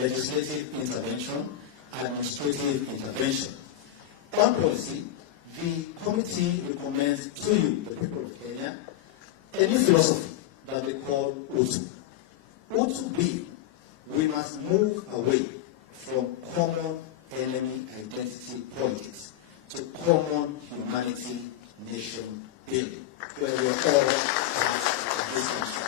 legislative intervention, administrative intervention. On policy, the committee recommends to you, the people of Kenya, a new philosophy that they call Utu. Utu B, we must move away from common enemy identity politics to common humanity nation building, where we are all part of this country.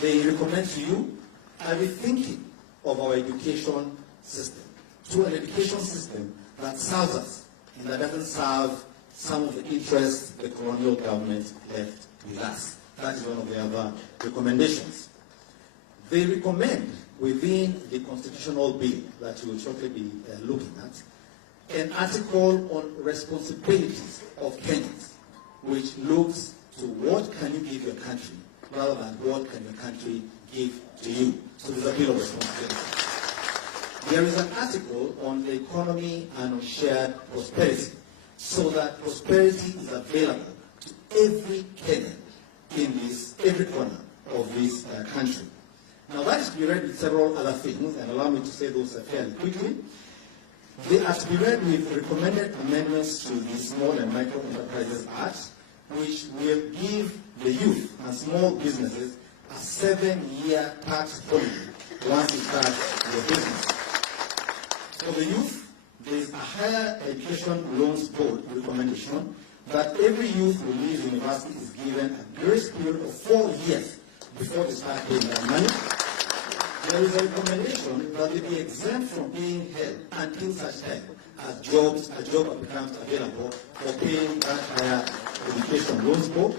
They recommend to you a rethinking of our education system to an education system that serves us and that doesn't serve some of the interests the colonial government left with us. That is one of the other recommendations. They recommend within the constitutional bill that you will shortly be looking at, an article on responsibilities of Kenyans, which looks to what can you give your country rather than what can your country give to you. So there's a bill of responsibility. There is an article on the economy and on shared prosperity, so that prosperity is available to every Kenyan in every corner of this country. Now that is to be read with several other things, and allow me to say those fairly quickly. They are to be read with recommended amendments to the Small and Micro Enterprises Act, which will give the youth and small businesses a 7-year tax holiday once you start your business. For the youth, there is a higher education loans board recommendation that every youth who leaves university is given a grace period of 4 years before they start paying that money. There is a recommendation that they be exempt from being held until such time as a job becomes available for paying that higher education loans board.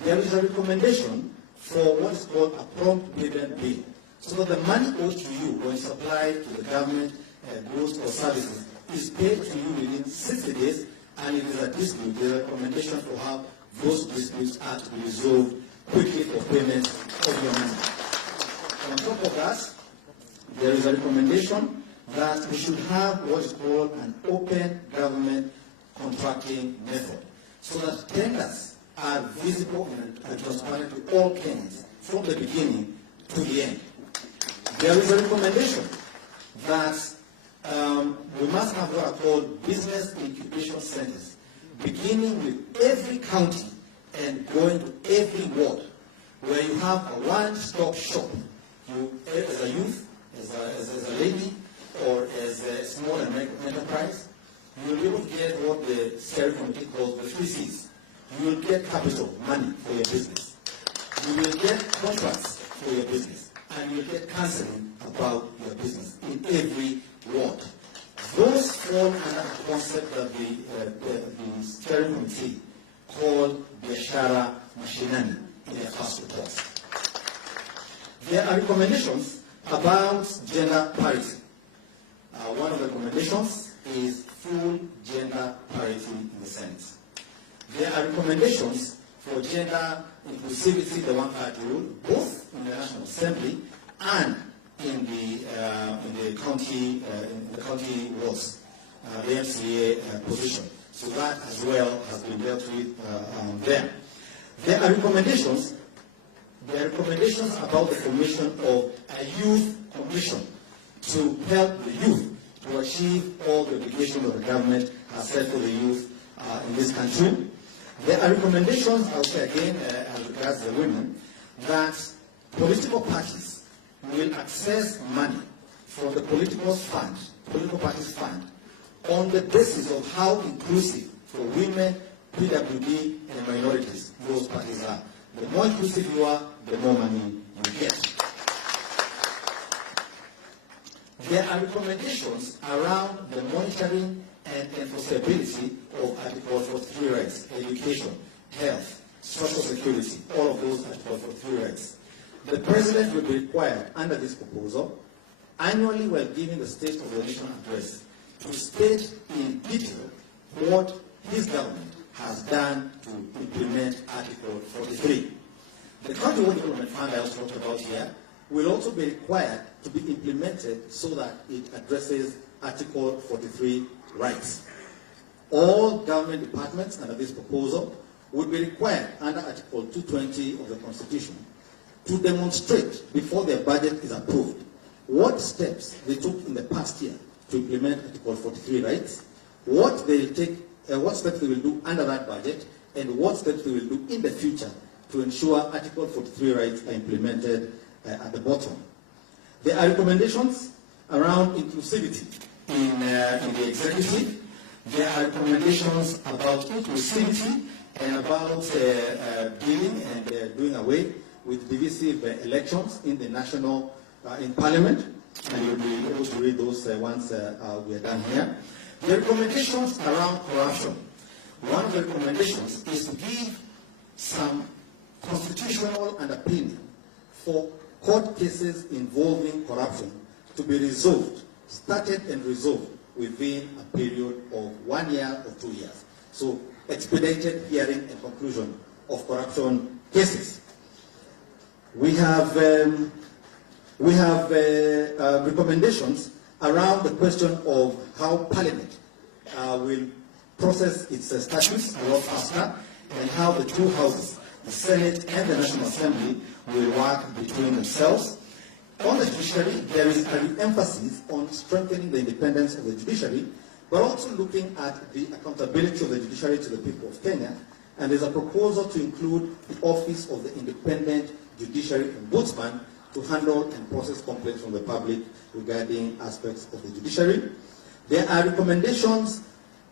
There is a recommendation for what is called a prompt payment bill, so that the money owed to you when supplied to the government goods or services is paid to you within 60 days, and if there is a dispute, there is a recommendation for how those disputes are to be resolved quickly for payment of your money. On top of that, there is a recommendation that we should have what is called an open government contracting method, so that tenders are visible and transparent to all Kenyans from the beginning to the end. There is a recommendation that we must have what are called business incubation centers, beginning with every county and going to every ward, where you have a one-stop shop. You, as a youth, as a lady, or as a small and micro enterprise, you will be able to get what the steering committee calls the 3 C's. You will get capital, money for your business. You will get contracts for your business, and you will get counseling about your business in every ward. Those form another concept that the steering committee called Biashara Mashinani in their first report. There are recommendations about gender parity. One of the recommendations is full gender parity in the Senate. There are recommendations for gender inclusivity, the one-party rule, both in the National Assembly and in the county wards, the MCA position. So that as well has been dealt with there. There are recommendations. There are recommendations about the formation of a youth commission to help the youth to achieve all the obligations that the government has set for the youth in this country. There are recommendations, I'll say again, as regards the women, that political parties will access money from the political parties fund, on the basis of how inclusive for women, PWD, and minorities those parties are. The more inclusive you are, the more money you get. There are recommendations around the monitoring and enforceability of Article 43 rights, education, health, social security, all of those Article 43 rights. The President will be required, under this proposal, annually while giving the State of the Nation address, to state in detail what his government has done to implement Article 43. The County Road Development Fund I also talked about here will also be required to be implemented so that it addresses Article 43 rights. All government departments under this proposal would be required under Article 220 of the Constitution to demonstrate before their budget is approved what steps they took in the past year to implement Article 43 rights, what steps they will do under that budget, and what steps they will do in the future to ensure Article 43 rights are implemented at the bottom. There are recommendations around inclusivity in the executive. There are recommendations about inclusivity and about dealing and doing away with divisive elections in the national, in Parliament. And you'll be able to read those once we are done here. The recommendations around corruption. One of the recommendations is to give some constitutional underpinning for court cases involving corruption to be resolved, started and resolved within a period of 1 year or 2 years. So expedited hearing and conclusion of corruption cases. We have recommendations around the question of how Parliament will process its statutes a lot faster, and how the two houses, the Senate and the National Assembly, will work between themselves. On the judiciary, there is an emphasis on strengthening the independence of the judiciary, but also looking at the accountability of the judiciary to the people of Kenya. And there's a proposal to include the Office of the Independent Judiciary Ombudsman to handle and process complaints from the public regarding aspects of the judiciary. There are recommendations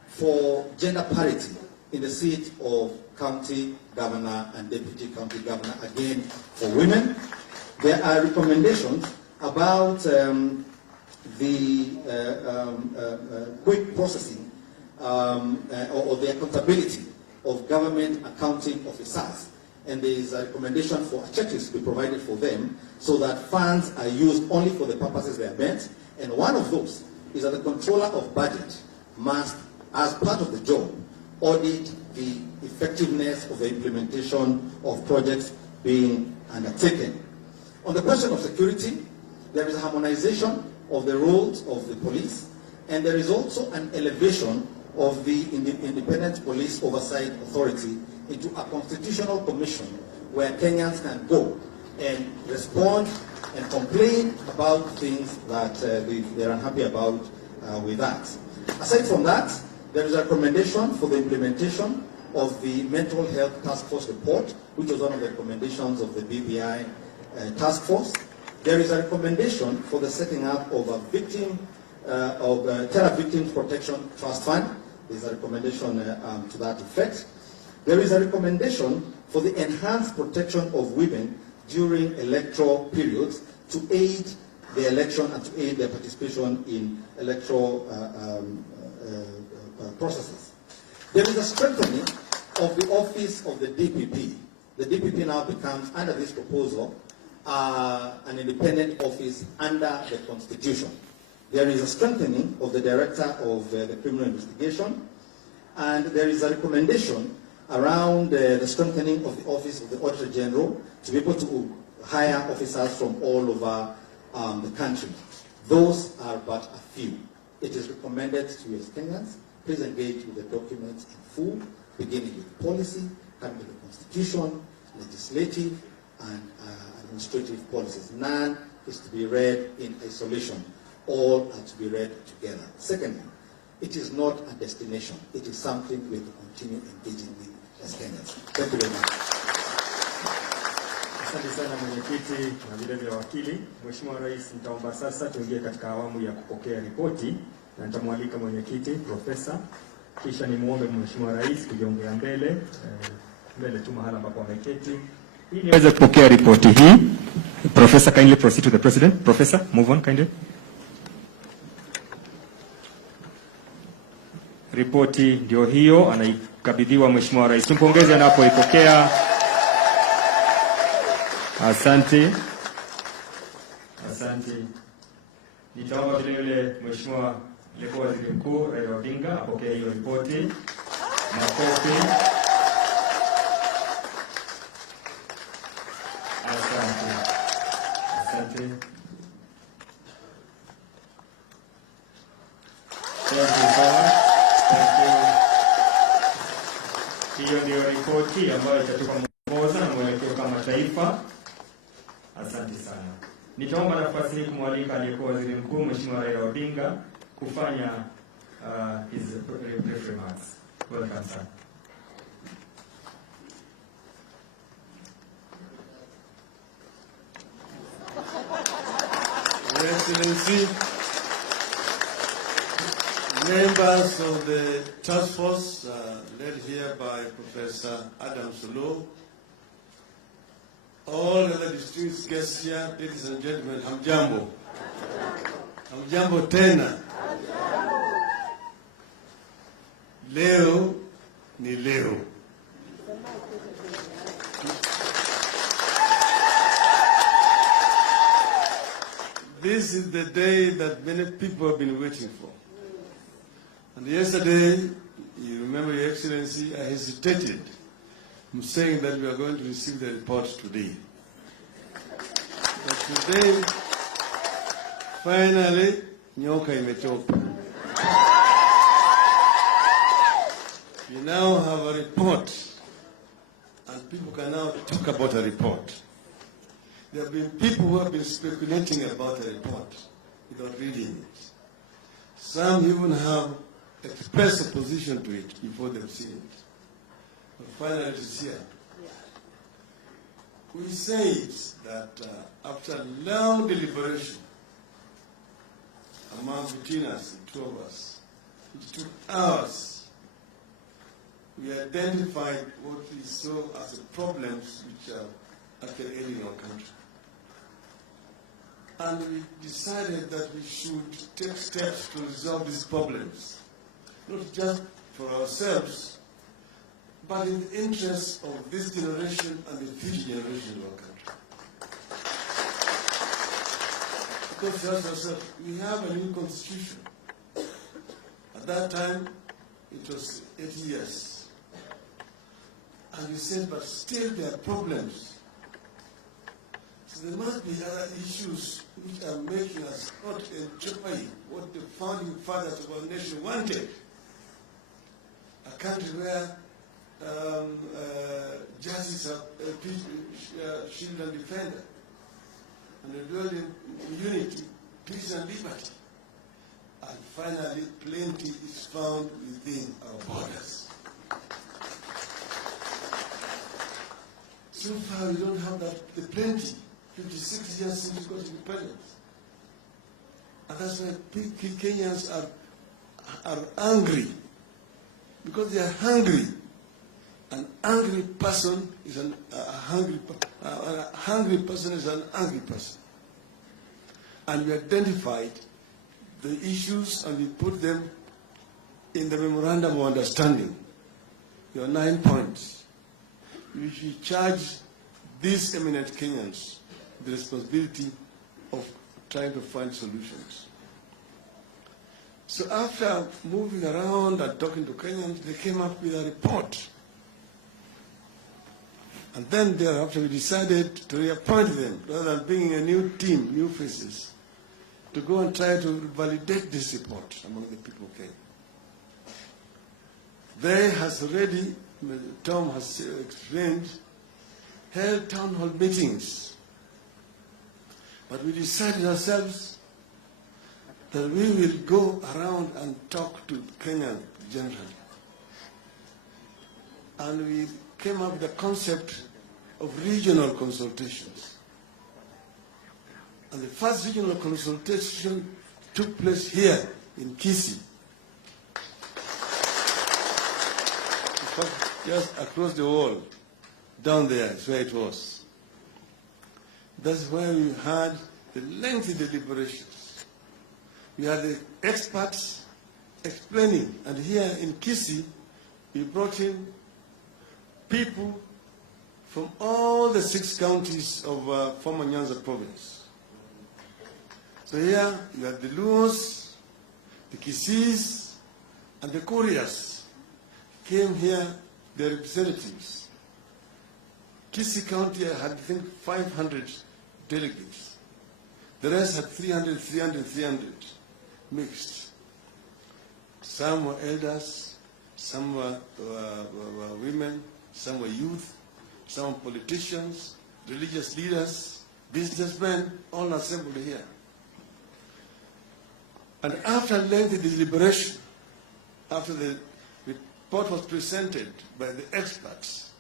for gender parity in the seat of county governor and deputy county governor, again for women. There are recommendations about the quick processing or the accountability of government accounting officers. And there is a recommendation for a checklist to be provided for them so that funds are used only for the purposes they are meant. And one of those is that the controller of budget must, as part of the job, audit the effectiveness of the implementation of projects being undertaken. On the question of security, there is a harmonization of the roles of the police, and there is also an elevation of the Independent Police Oversight Authority into a constitutional commission where Kenyans can go and respond and complain about things that they're unhappy about with that. Aside from that, there is a recommendation for the implementation of the Mental Health Task Force report, which was one of the recommendations of the BBI task force. There is a recommendation for the setting up of a Terror Victims Protection Trust Fund. There is a recommendation to that effect. There is a recommendation for the enhanced protection of women during electoral periods to aid the election and to aid their participation in electoral processes. There is a strengthening of the office of the DPP. The DPP now becomes, under this proposal, an independent office under the Constitution. There is a strengthening of the Director of the Criminal Investigation, and there is a recommendation around the strengthening of the Office of the Auditor General to be able to hire officers from all over the country. Those are but a few. It is recommended to you as Kenyans, please engage with the documents in full, beginning with policy, coming to the Constitution, legislative, and administrative policies. None is to be read in isolation. All are to be read together. Secondly, it is not a destination. It is something we have to continue engaging with as Kenyans. Thank you very much. Asante sana mwenyekiti na vile vile wakili. Mheshimiwa Rais, nitaomba sasa tuingie katika awamu ya kupokea ripoti, na nitamwalika mwenyekiti Profesa, kisha nimuombe Mheshimiwa Rais kujiongea mbele tu mahala ambapo ameketi ili niweze kupokea ripoti hii. Professor, kindly proceed to the President. Professor, move on kindly. Ripoti ndio hiyo, anaikabidhiwa Mheshimiwa Rais. Tumpongeze anapoipokea. Asante. Asante. Nitaomba vile vile Mheshimiwa Aliyekuwa Waziri Mkuu Raila Odinga apokee hiyo ripoti. Makofi. Asante. Asante. Hiyo ndio ripoti ambayo itatupa mwongozo na mwelekeo kama taifa. Asante sana. Nitaomba nafasi hii kumwalika aliyekuwa Waziri Mkuu Mheshimiwa Raila Odinga kufanya his brief remarks. Welcome, sir. Your Excellency, members of the task force led here by Professor Adam Sulu, all other distinguished guests here, ladies and gentlemen, hamjambo. Hamjambo tena. Leo ni leo. This is the day that many people have been waiting for. And yesterday, you remember, Your Excellency, I hesitated. I'm saying that we are going to receive the report today. But today, finally, nyoka imechoka. We now have a report, and people can now talk about a report. There have been people who have been speculating about the report without reading it. Some even have expressed opposition to it before they've seen it. But finally it is here. We said that after long deliberation among between us, the two of us, it took hours, we identified what we saw as the problems which are actually ailing our country. And we decided that we should take steps to resolve these problems, not just for ourselves, but in the interest of this generation and the future generation of our country. Because we asked ourselves, we have a new constitution. At that time, it was 8 years. And we said, but still there are problems. So there must be other issues which are making us not enjoy what the founding fathers of our nation wanted. A country where justice are shield and defender, and we dwell in unity, peace and liberty. And finally, plenty is found within our borders. So far, we don't have the plenty. 56 years since we got independence. And that's why Kenyans are angry, because they are hungry. An angry person is a hungry person is an angry person. And we identified the issues and we put them in the memorandum of understanding. There are 9 points, which we charge these eminent Kenyans the responsibility of trying to find solutions. So after moving around and talking to Kenyans, they came up with a report. And then thereafter we decided to reappoint them, rather than bringing a new team, new faces, to go and try to validate this report among the people who came. They has already, Tom has explained, held town hall meetings. But we decided ourselves that we will go around and talk to Kenyans generally. And we came up with the concept of regional consultations. And the first regional consultation took place here in Kisii. Just across the wall, down there is where it was. That's where we had the lengthy deliberations. We had the experts explaining, and here in Kisii, we brought in people from all the 6 counties of former Nyanza province. So here you have the Luos, the Kisiis, and the Koreas came here, their representatives. Kisii County had, I think, 500 delegates. The rest had 300, 300 mixed. Some were elders, some were women, some were youth, some were politicians, religious leaders, businessmen, all assembled here. And after lengthy deliberation, after the report was presented by the experts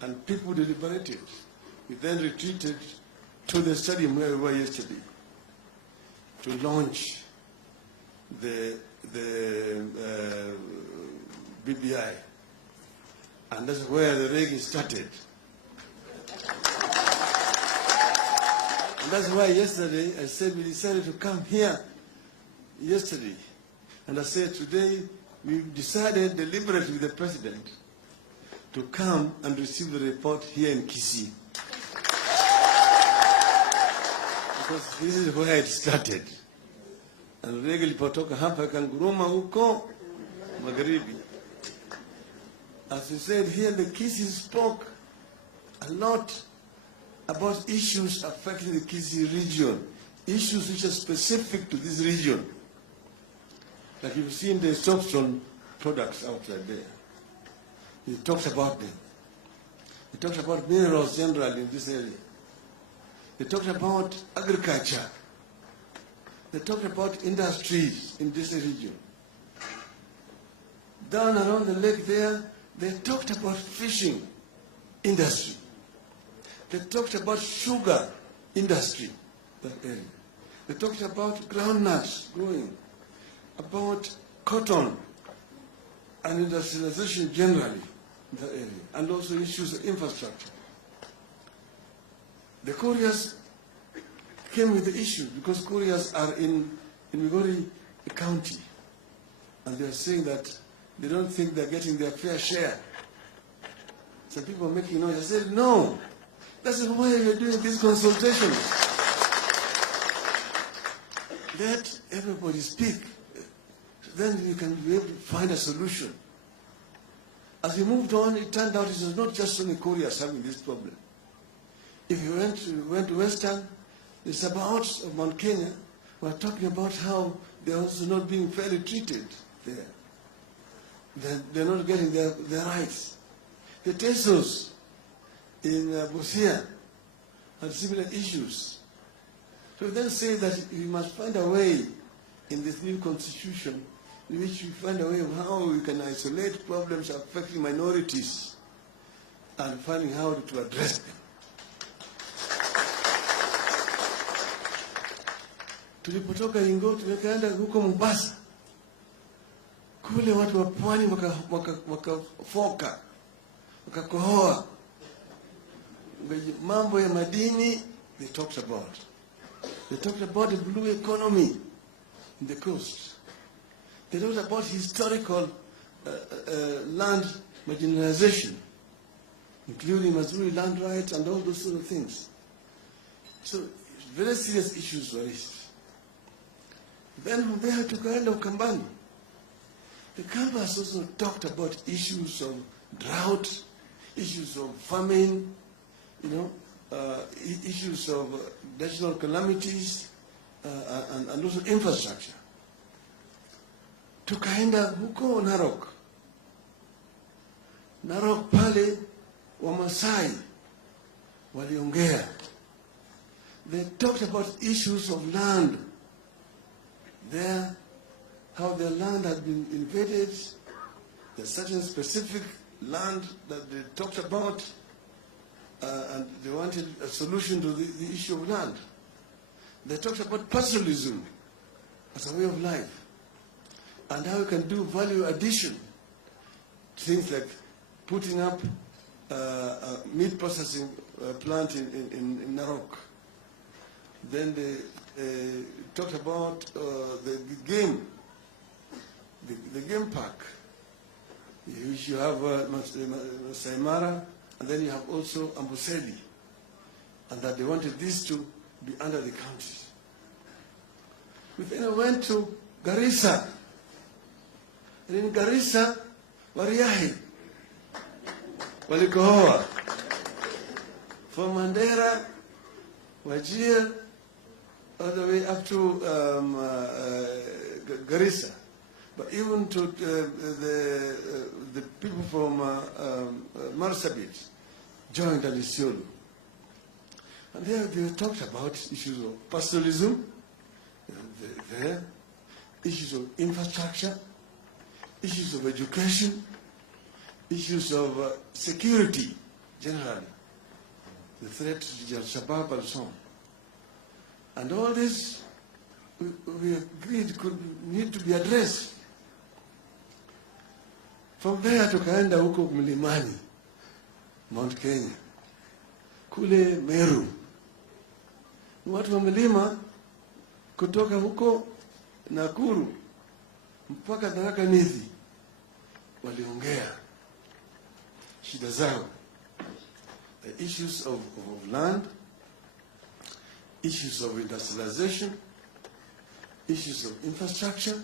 and people deliberated, we then retreated to the stadium where we were yesterday to launch the BBI. And that's where the rigging started. And that's why yesterday I said we decided to come here yesterday. And I said today we decided deliberately with the president to come and receive the report here in Kisii. Because this is where it started. And rege ilipotoka hapa ikanguruma huko magharibi. As we said here, the Kisii spoke a lot about issues affecting the Kisii region, issues which are specific to this region. Like you've seen the soapstone products outside there. He talks about them. He talks about minerals generally in this area. They talked about agriculture. They talked about industries in this region. Down around the lake there, they talked about fishing industry. They talked about sugar industry, that area. They talked about groundnuts growing, about cotton and industrialization generally in that area, and also issues of infrastructure. The couriers came with the issue because couriers are in Migori County, and they are saying that they don't think they're getting their fair share. Some people are making noise. I said, no, that's why we're doing this consultation. Let everybody speak. Then we can be able to find a solution. As we moved on, it turned out it was not just only couriers having this problem. If you went to Western, the suburbs of Mount Kenya were talking about how they're also not being fairly treated there. They're not getting their rights. The Tesos in Busia had similar issues. So we then say that we must find a way in this new constitution in which we find a way of how we can isolate problems affecting minorities and finding how to address them. Tulipotoka Ingo tumekaenda huko Mombasa, kule watu wa pwani wakafoka wakakohoa mambo ya madini. They talked about the blue economy in the coast. They talked about historical land marginalization, including Mazuri land rights and all those sort of things. So very serious issues were raised. Then from there to Kaenda Ukambani. The campus also talked about issues of drought, issues of famine, issues of national calamities, and also infrastructure. Tukaenda huko Narok. Narok pale Wamasai waliongea. They talked about issues of land there, how their land had been invaded. There's certain specific land that they talked about, and they wanted a solution to the issue of land. They talked about pastoralism as a way of life, and how you can do value addition. Things like putting up a meat processing plant in Narok. Then they talked about the game park, which you have Masai Mara, and then you have also Amboseli, and that they wanted these to be under the county. We then went to Garissa, and in Garissa, Wariahi, Walikohoa, from Mandera, Wajir, all the way up to Garissa. But even to the people from Marsabit joined at Isiolo. And there they talked about issues of pastoralism, there, issues of infrastructure, issues of education, issues of security generally, the threat to Al-Shabaab and so on. And all this, we agreed need to be addressed. From there tukaenda huko mlimani, Mount Kenya, kule Meru. Watu wa milima kutoka huko Nakuru mpaka Tharaka Nithi waliongea shida zao, the issues of land, issues of industrialization, issues of infrastructure,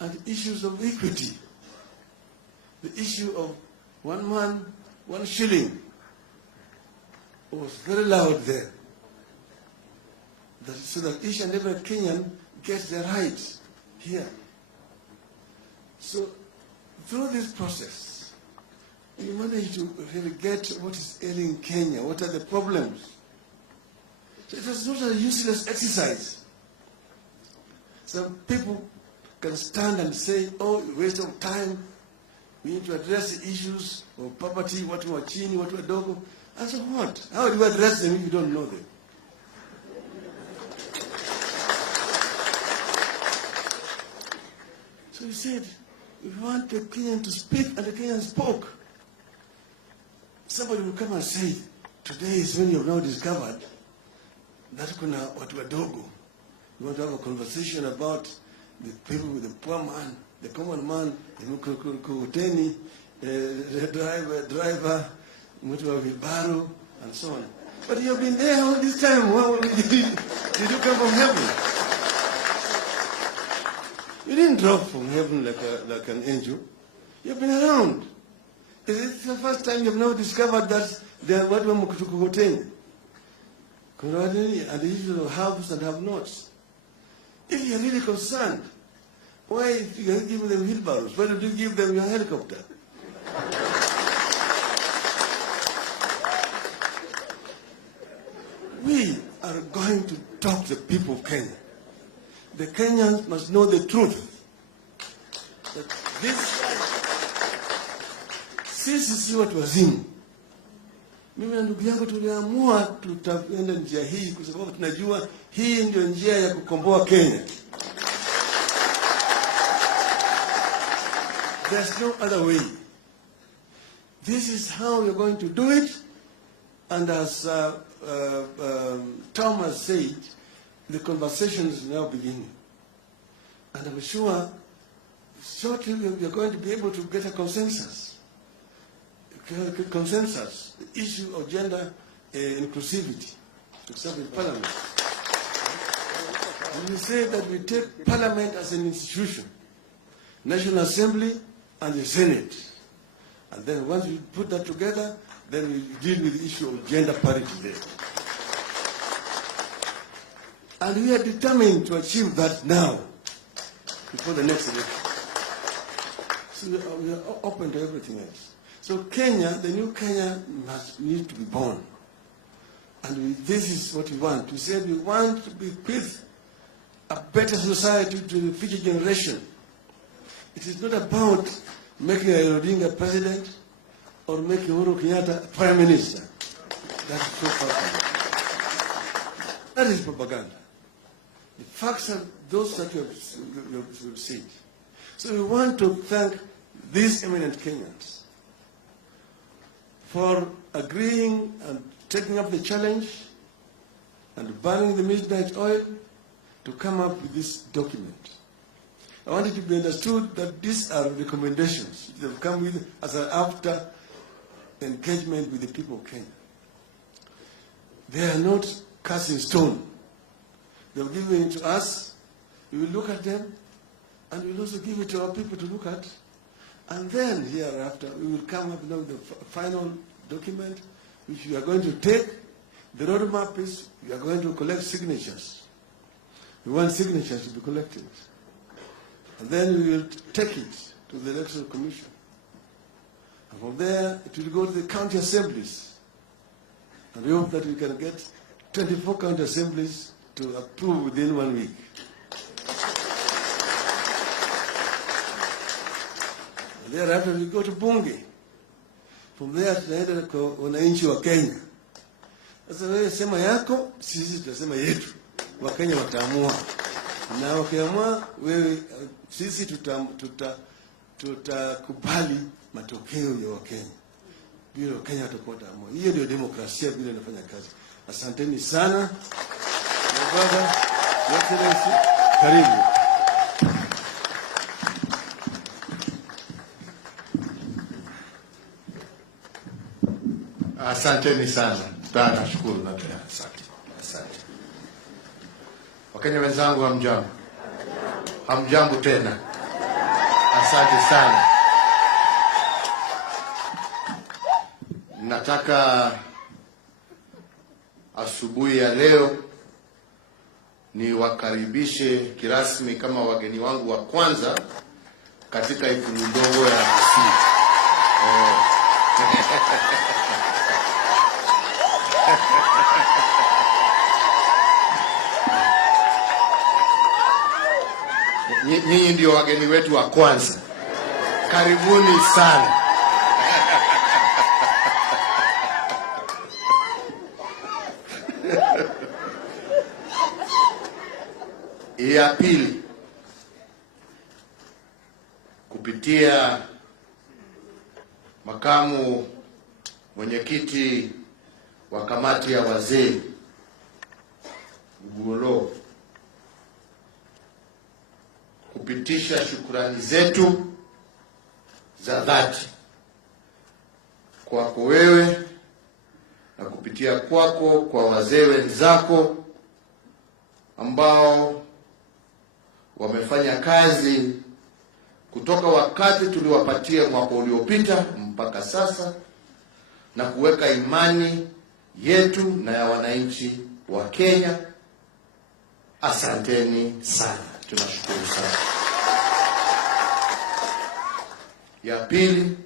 and issues of equity. The issue of 1 man, 1 shilling was very loud there. So that each and every Kenyan gets their rights here. So through this process, we managed to really get what is ailing Kenya, what are the problems. So it was not a useless exercise. Some people can stand and say, oh, waste of time. We need to address the issues of poverty, watu wa chini, watu wadogo. And so what? How do you address them if you don't know them? So he said, if you want the Kenyan to speak, and the Kenyan spoke. Somebody will come and say, today is when you have now discovered that kuna watu wadogo. You want to have a conversation about the people with the poor man, the common man, the mkokoteni, the driver, mtu wa wheelbarrow, and so on. But you have been there all this time. Well, did you come from heaven? You didn't drop from heaven like an angel. You've been around. Is it the first time you've now discovered that there are what we mkokoteni? And the issue of haves and have-nots. If you're really concerned, why if you give them wheelbarrows? Why don't you give them your helicopter? We are going to talk to the people of Kenya. The Kenyans must know the truth. That this sisi si watu wazimu. Mimi na ndugu yangu tuliamua tutaenda njia hii kwa sababu tunajua hii ndio njia ya kukomboa Kenya. There's no other way. This is how we're going to do it. And as Thomas said, the conversation is now beginning. And I'm sure shortly we're going to be able to get a consensus. The issue of gender inclusivity, except in Parliament. And we say that we take Parliament as an institution, National Assembly and the Senate. And then once we put that together, then we deal with the issue of gender parity there. And we are determined to achieve that now, before the next election. So we are open to everything else. So Kenya, the new Kenya, need to be born. And this is what we want. We said we want to bequeath a better society to the future generation. It is not about making Raila Odinga president or making Uhuru Kenyatta prime minister. That's so propaganda. That is propaganda. The facts are those that you have seen. So we want to thank these eminent Kenyans for agreeing and taking up the challenge and burning the midnight oil to come up with this document. I want it to be understood that these are recommendations that have come with as an after engagement with the people of Kenya. They are not cast in stone. They will give it to us, we will look at them, and we will also give it to our people to look at. And then hereafter, we will come up with the final document, which we are going to take. The roadmap is we are going to collect signatures. We want signatures to be collected. And then we will take it to the Election Commission. And from there, it will go to the county assemblies. And we hope that we can get 24 county assemblies to approve within 1 week. And thereafter we go to Bunge. From there tunaenda kwa wananchi wa Kenya. Sasa wewe sema yako, sisi tutasema yetu. Wakenya wataamua. Na wakiamua wewe, sisi tutakubali matokeo ya Wakenya. Bila Wakenya watakuwa wataamua. Hiyo ndio demokrasia vile inafanya kazi. Asanteni sana. Baba, Excellency, karibu. Asanteni sana. Nashukuru na tena asante. Asante. Wakenya wenzangu, hamjambo. Hamjambo tena. Asante sana. Nataka asubuhi ya leo niwakaribishe kirasmi kama wageni wangu wa kwanza katika ikulu ndogo ya Kisii. Nyinyi ndio wageni wetu wa kwanza. Karibuni sana. Ya pili, kupitia makamu mwenyekiti wa kamati ya wazee Uhuru, kupitisha shukrani zetu za dhati kwako wewe na kupitia kwako kwa wazee wenzako ambao wamefanya kazi kutoka wakati tuliwapatia mwaka uliopita mpaka sasa na kuweka imani yetu na ya wananchi wa Kenya. Asanteni sana. Tunashukuru sana. Ya pili,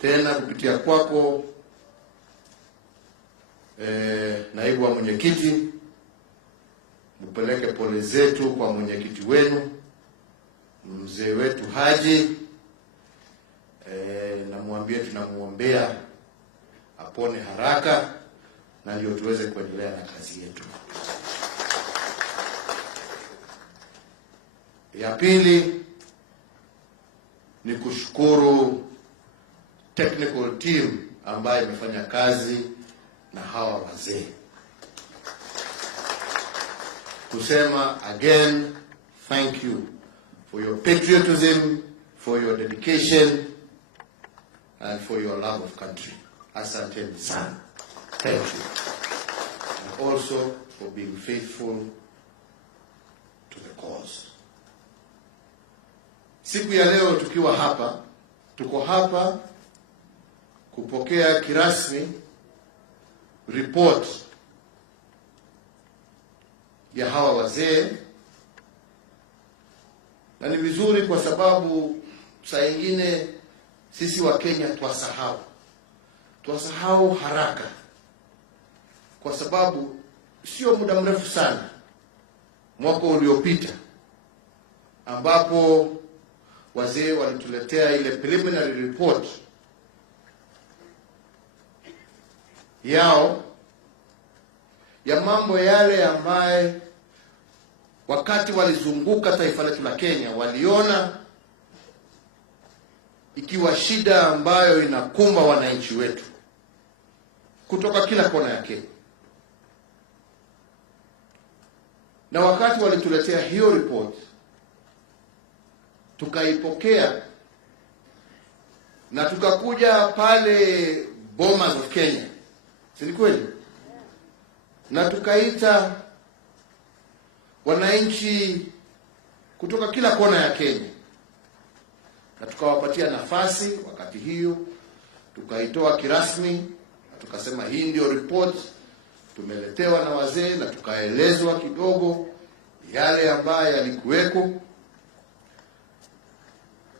tena kupitia kwako naibu wa mwenyekiti, mpeleke pole zetu kwa mwenyekiti wenu mzee wetu Haji, na muambie tunamuombea apone haraka na ndio tuweze kuendelea na kazi yetu. Ya pili ni kushukuru technical team ambayo imefanya kazi na hawa wazee. Kusema again, thank you for your patriotism, for your dedication, and for your love of country. Asanteni sana. Thank you. And also for being faithful to the cause. Siku ya leo tukiwa hapa, tuko hapa kupokea kirasmi report ya hawa wazee, na ni vizuri kwa sababu saa nyingine sisi wa Kenya twasahau haraka, kwa sababu sio muda mrefu sana mwaka uliopita ambapo wazee walituletea ile preliminary report yao ya mambo yale ambaye wakati walizunguka taifa letu la Kenya waliona ikiwa shida ambayo inakumba wananchi wetu kutoka kila kona ya Kenya. Na wakati walituletea hiyo report, tukaipokea na tukakuja pale Bomas of Kenya, si kweli? Na tukaita wananchi kutoka kila kona ya Kenya na tukawapatia nafasi. Wakati hiyo tukaitoa kirasmi na tukasema hii ndio report tumeletewa na wazee, na tukaelezwa kidogo yale ambayo yalikuweko,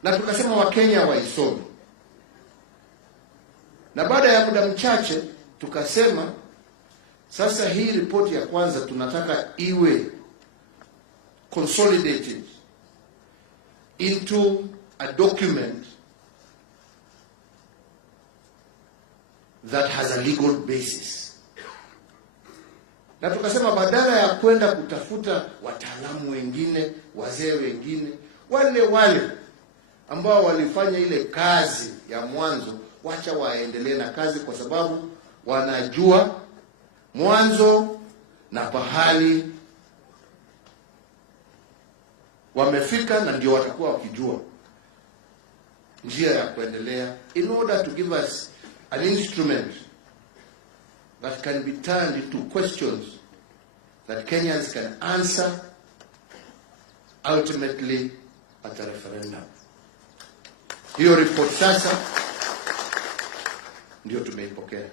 na tukasema Wakenya waisome. Na baada ya muda mchache tukasema sasa hii ripoti ya kwanza tunataka iwe consolidated into a document that has a legal basis. Na tukasema badala ya kwenda kutafuta wataalamu wengine, wazee wengine, wale ambao walifanya ile kazi ya mwanzo, wacha waendelee na kazi, kwa sababu wanajua mwanzo na pahali wamefika, na ndio watakuwa wakijua njia ya kuendelea, in order to give us an instrument that can be turned into questions that Kenyans can answer ultimately at a referendum. Hiyo report sasa ndio tumeipokea,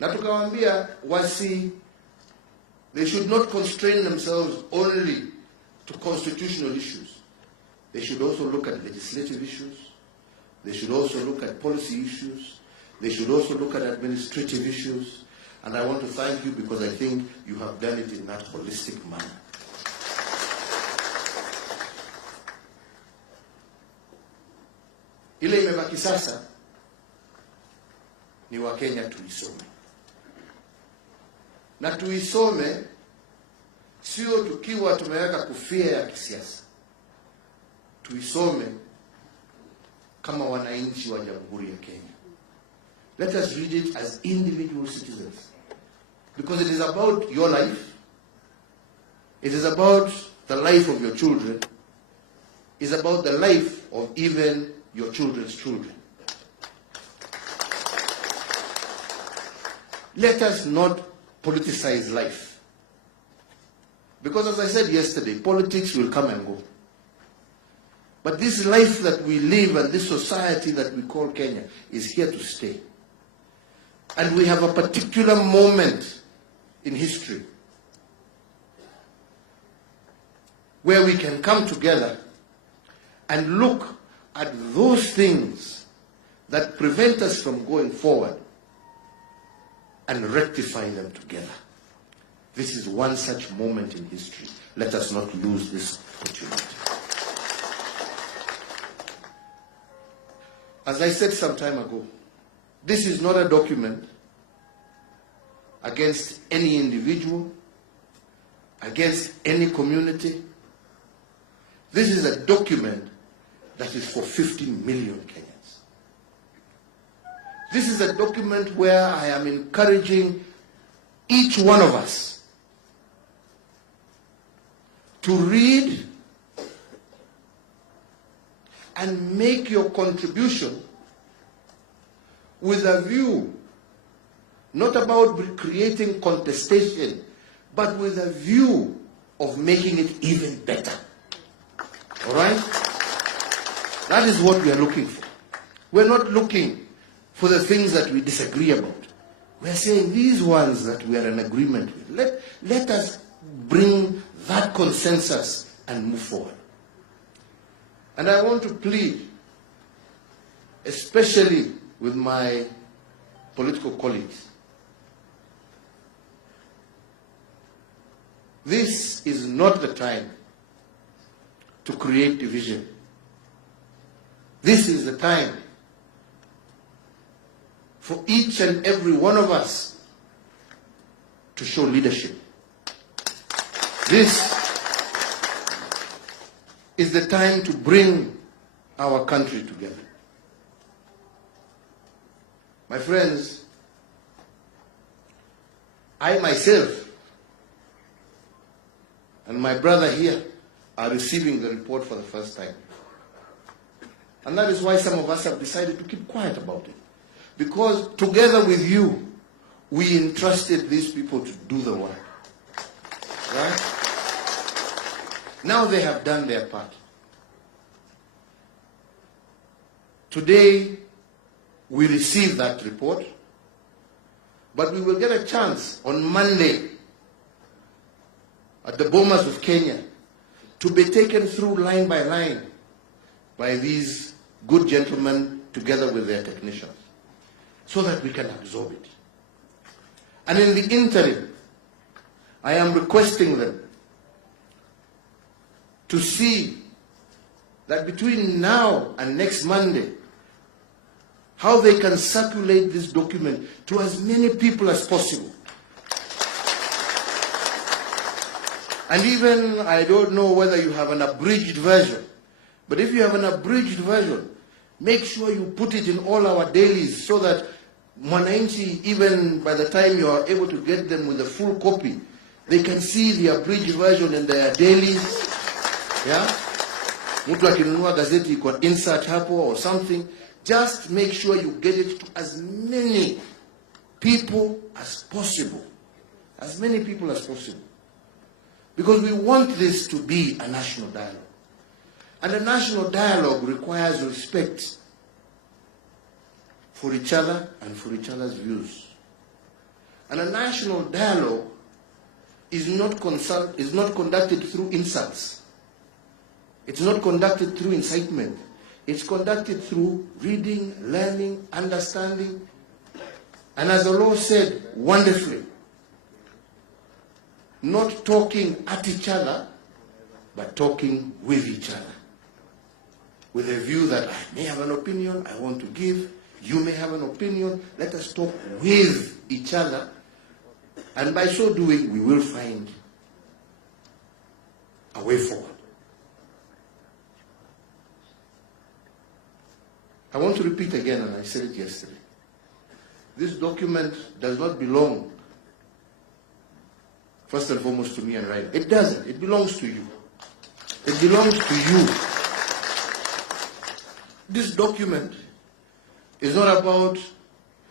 na tukawaambia they should not constrain themselves only to constitutional issues. They should also look at legislative issues. They should also look at policy issues. They should also look at administrative issues. And I want to thank you, because I think you have done it in that holistic manner. Ile imebaki sasa ni Wakenya tuisome. Na tuisome sio tukiwa tumeweka kofia ya kisiasa. Tuisome kama wananchi wa Jamhuri ya Kenya. Let us read it as individual citizens, because it is about your life. It is about the life of your children. It is about the life of even your children's children. Let us not politicize life. Because as I said yesterday, politics will come and go. But this life that we live and this society that we call Kenya is here to stay. And we have a particular moment in history where we can come together and look at those things that prevent us from going forward and rectify them together. This is one such moment in history. Let us not lose this opportunity. As I said some time ago, this is not a document against any individual, against any community. This is a document that is for 50 million Kenyans. This is a document where I am encouraging each one of us to read and make your contribution with a view, not about creating contestation, but with a view of making it even better. All right? That is what we are looking for. We're not looking for the things that we disagree about. We're saying these ones that we are in agreement with, let us bring that consensus and move forward. And I want to plead, especially with my political colleagues. This is not the time to create division. This is the time for each and every one of us to show leadership. This is the time to bring our country together. My friends, I myself and my brother here are receiving the report for the first time. And that is why some of us have decided to keep quiet about it. Because together with you, we entrusted these people to do the work. Right? Now they have done their part. Today, we receive that report, but we will get a chance on Monday at the Bomas of Kenya to be taken through line by line by these good gentlemen together with their technicians. so that we can absorb it. And in the interim, I am requesting them to see that between now and next Monday, how they can circulate this document to as many people as possible. And even, I don't know whether you have an abridged version, but if you have an abridged version, make sure you put it in all our dailies so that Mwananchi, even by the time you are able to get them with a full copy, they can see the abridged version in their dailies. Yeah? Mtu akinunua gazeti kwa insert hapo or something, just make sure you get it to as many people as possible. As many people as possible. Because we want this to be a national dialogue. And a national dialogue requires respect for each other and for each other's views. And a national dialogue is not conducted through insults. It's not conducted through incitement. It's conducted through reading, learning, understanding. And as the law said wonderfully, not talking at each other, but talking with each other. With a view that I may have an opinion I want to give, you may have an opinion, let us talk with each other. And by so doing, we will find a way forward. I want to repeat again, and I said it yesterday. This document does not belong, first and foremost, to me and Raila. It doesn't. It belongs to you. It belongs to you. This document is not about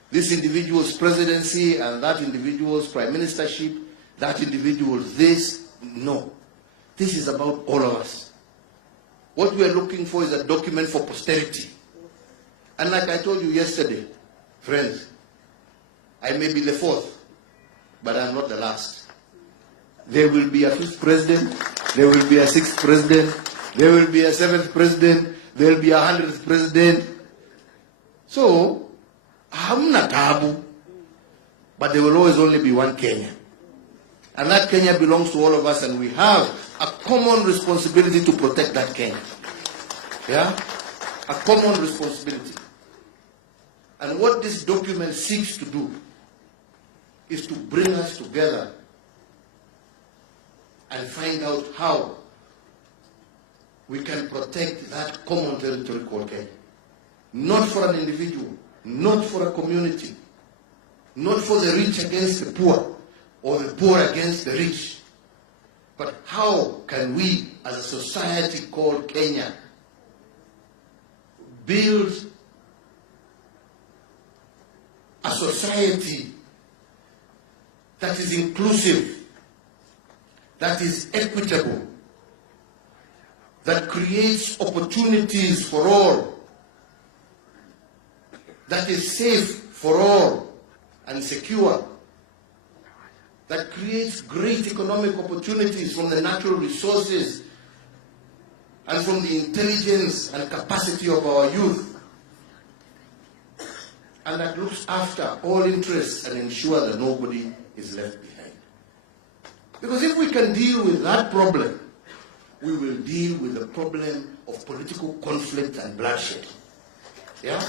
this individual's presidency and that individual's prime ministership, that individual's this. No. This is about all of us. What we are looking for is a document for posterity. And like I told you yesterday, friends, I may be the fourth, but I'm not the last. There will be a fifth president, there will be a sixth president, there will be a seventh president, there will be 100th president. So, hamna tabu, but there will always only be one Kenya. And that Kenya belongs to all of us, and we have a common responsibility to protect that Kenya. Yeah? A common responsibility. And what this document seeks to do is to bring us together and find out how we can protect that common territory called Kenya. Not for an individual, not for a community, not for the rich against the poor, or the poor against the rich, but how can we, as a society called Kenya, build a society that is inclusive, that is equitable, that creates opportunities for all, that is safe for all and secure, that creates great economic opportunities from the natural resources and from the intelligence and capacity of our youth, and that looks after all interests and ensure that nobody is left behind. Because if we can deal with that problem, we will deal with the problem of political conflict and bloodshed. Yeah?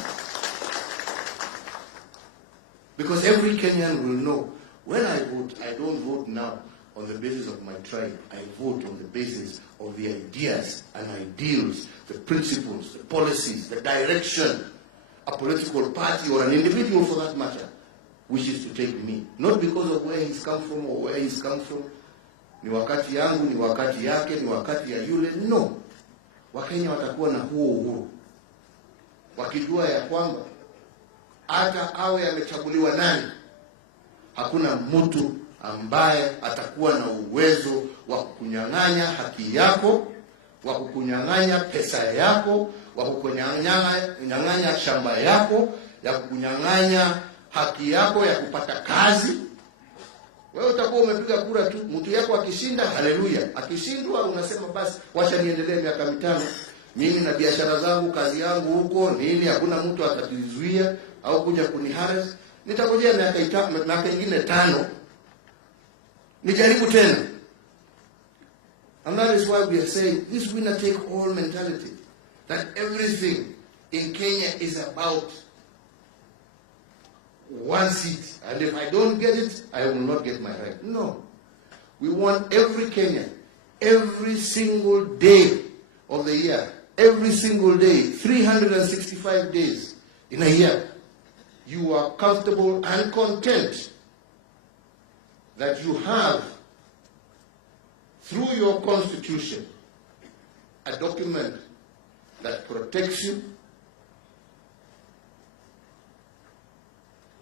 Because every Kenyan will know, when I vote, I don't vote now on the basis of my tribe. I vote on the basis of the ideas and ideals, the principles, the policies, the direction a political party or an individual for that matter wishes to take me. Not because of where he's come from or where he's come from. Ni wakati yangu, ni wakati yake, ni wakati ya yule. No. Wakenya watakuwa na huo uhuru. Wakijua ya kwamba hata awe amechaguliwa nani, hakuna mtu ambaye atakuwa na uwezo wa kukunyang'anya haki yako, wa kukunyang'anya pesa yako, wa kukunyang'anya shamba yako, ya kukunyang'anya haki yako ya kupata kazi. Wewe utakuwa umepiga kura tu, mtu yako akishinda, haleluya. Akishindwa unasema basi wacha niendelee miaka 5. Mimi na biashara zangu, kazi yangu huko nini, hakuna mtu atatizuia au kuja kuniharas. Nitangojea miaka ingine 5 nijaribu tena. And that is why we are saying this winner take all mentality, that everything in Kenya is about one seat, and if I don't get it, I will not get my right. No. We want every Kenyan, every single day of the year, every single day, 365 days in a year, you are comfortable and content that you have, through your constitution, a document that protects you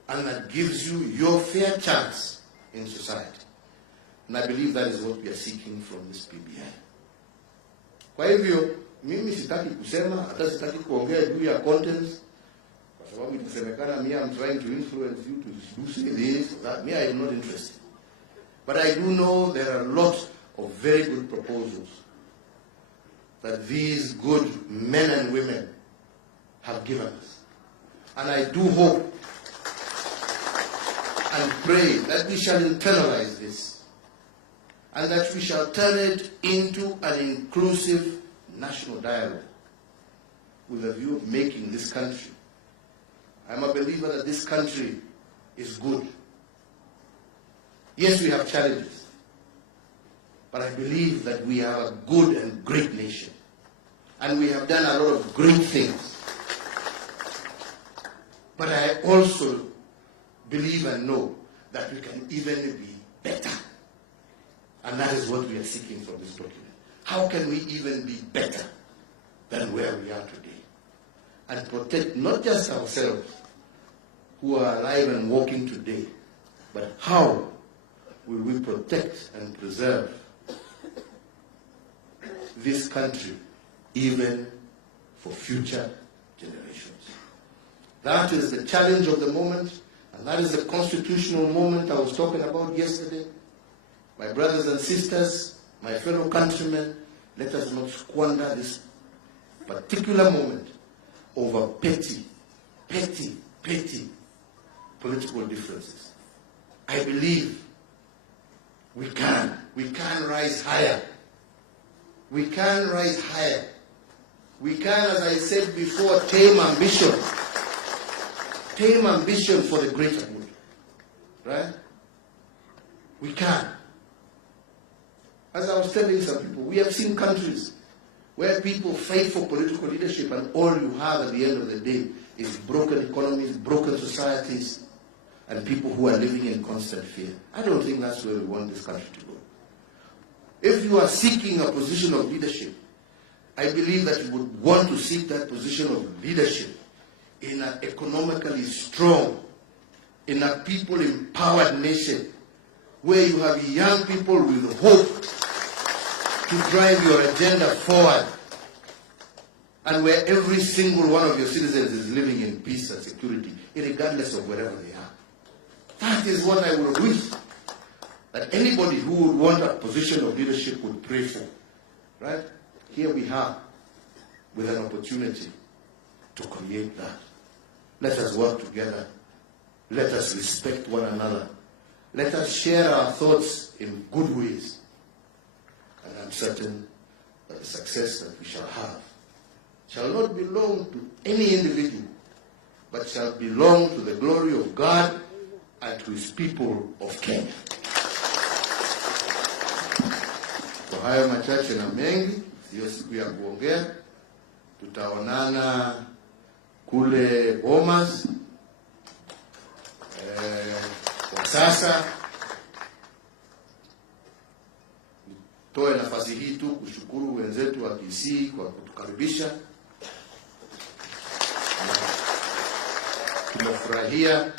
and that gives you your fair chance in society. And I believe that is what we are seeking from this PBI. Kwa hivyo, mimi sitaki kusema, hata sitaki kuongea juu ya contents, kwa sababu itasemekana I'm trying to influence you to do this, that. Me, I am not interested. But I do know there are lots of very good proposals that these good men and women have given us. And I do hope and pray that we shall internalize this and that we shall turn it into an inclusive national dialogue with a view of making this country. I'm a believer that this country is good. Yes, we have challenges, but I believe that we are a good and great nation, and we have done a lot of great things. But I also believe and know that we can even be better. And that is what we are seeking from this document. How can we even be better than where we are today? And protect not just ourselves who are alive and walking today, but how will we protect and preserve this country even for future generations? That is the challenge of the moment, and that is the constitutional moment I was talking about yesterday. My brothers and sisters, my fellow countrymen, let us not squander this particular moment over petty political differences. I believe we can rise higher. We can rise higher. We can, as I said before, tame ambition. Tame ambition for the greater good. Right? We can. As I was telling some people, we have seen countries where people fight for political leadership and all you have at the end of the day is broken economies, broken societies, and people who are living in constant fear. I don't think that's where we want this country to go. If you are seeking a position of leadership, I believe that you would want to seek that position of leadership in an economically strong, in a people-empowered nation, where you have young people with hope to drive your agenda forward, and where every single one of your citizens is living in peace and security, regardless of wherever they are. That is what I would wish that anybody who would want a position of leadership would pray for. Right? Here we are with an opportunity to create that. Let us work together. Let us respect one another. Let us share our thoughts in good ways. And I'm certain that the success that we shall have shall not belong to any individual, but shall belong to the glory of God and to his people of Kenya. Kwa hayo machache na mengi, hiyo siku ya kuongea, tutaonana kule Bomas. Kwa sasa toe nafasi hii tu kushukuru wenzetu wa Kisii kwa kutukaribisha. Tumefurahia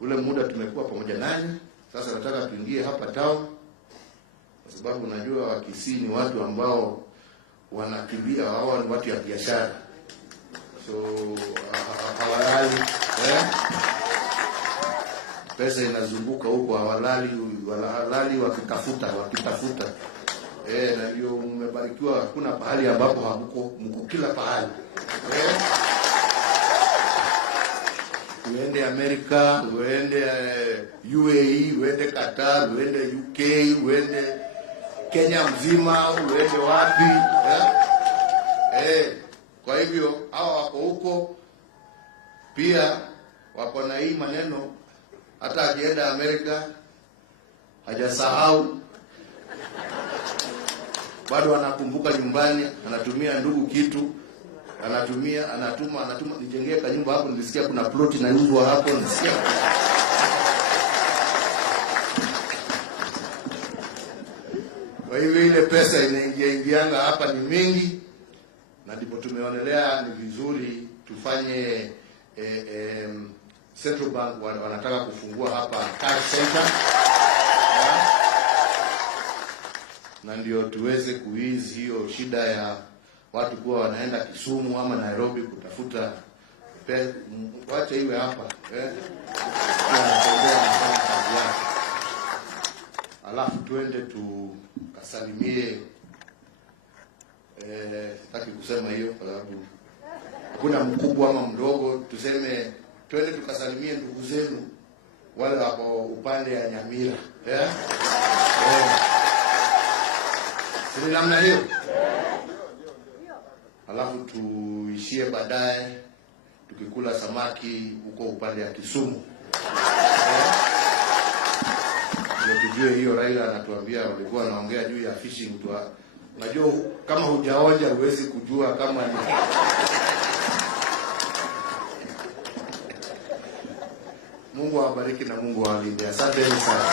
ule muda tumekuwa pamoja nanyi. Sasa nataka tuingie hapa town, kwa sababu najua wa Kisii ni watu ambao wanakimbia, wao ni watu ya biashara. So hawalali, pesa inazunguka huko, hawalali wakitafuta. Na ndio mmebarikiwa, hakuna pahali ambapo mko kila pahali. Uende Amerika, uende UAE, uende Qatar, uende UK, uende Kenya mzima, uende wapi. Kwa hivyo hawa wako huko pia, wako na hii maneno, hata akienda Amerika hajasahau, bado anakumbuka nyumbani, anatumia ndugu kitu, anatuma nijengee kanyumba hapo, nilisikia kuna ploti na nyumba hapo, nilisikia. Kwa hivyo ile pesa inaingianga hapa ni mingi, na ndipo tumeonelea ni vizuri tufanye Central Bank wanataka kufungua hapa cash center, na ndio tuweze kuizi hiyo shida ya watu kuwa wanaenda Kisumu ama Nairobi kutafuta pesa. Wacha iwe hapa, alafu tuende tukasalimie. Sitaki kusema hiyo kwa sababu hakuna mkubwa ama mdogo, tuseme twende tukasalimie ndugu zenu wale wako upande ya Nyamira. Sisi namna hiyo. Alafu tuishie baadaye tukikula samaki huko upande ya Kisumu. Ndio tujue hiyo. Raila anatuambia walikuwa wanaongea juu ya fishing tu. Unajua kama hujaonja huwezi kujua kama ni. Mungu awabariki na Mungu awalinde. Asante sana.